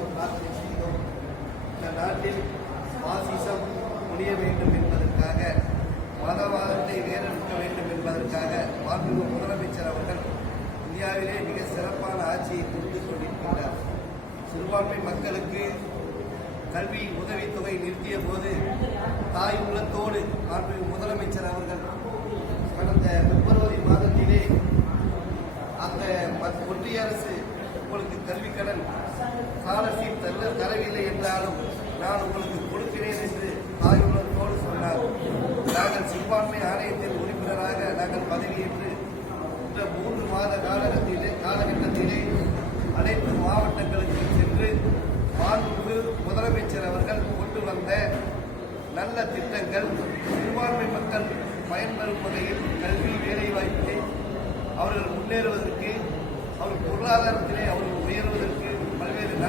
நாளும் பிரார்த்தனை செய்தோம். இந்த நாட்டில் பாசிசம் ஒழிய வேண்டும் என்பதற்காக, மதவாதத்தை வேறறுக்க வேண்டும் என்பதற்காக மாண்புமிகு முதலமைச்சர் அவர்கள் இந்தியாவிலே மிக சிறப்பான ஆட்சியை புரிந்து கொண்டிருக்கின்றார். சிறுபான்மை மக்களுக்கு கல்வி உதவித்தொகை நிறுத்திய போது தாய் உள்ளத்தோடு மாண்புமிகு முதலமைச்சர் அவர்கள் கடந்த பிப்ரவரி மாதத்திலே அந்த ஒன்றிய அரசு உங்களுக்கு கல்வி கடன் ஸ்காலர்ஷிப் தரவில்லை என்றாலும் நான் உங்களுக்கு கொடுக்கிறேன் என்று தாய் உள்ளத்தோடு சொன்னார். நாங்கள் சிறுபான்மை ஆணையத்தின் உறுப்பினராக நாங்கள் பதவியேற்று இந்த 3 மாத காலகட்டத்திலே அனைத்து மாவட்டங்களுக்கு சென்று மாண்புமிகு முதலமைச்சர் அவர்கள் கொண்டு வந்த நல்ல திட்டங்கள் சிறுபான்மை மக்கள் பயன்பெறும் வகையில் கல்வி வேலைவாய்ப்பிலே அவர்கள் முன்னேறுவதற்கு, அவர் பொருளாதாரத்திலே அவர்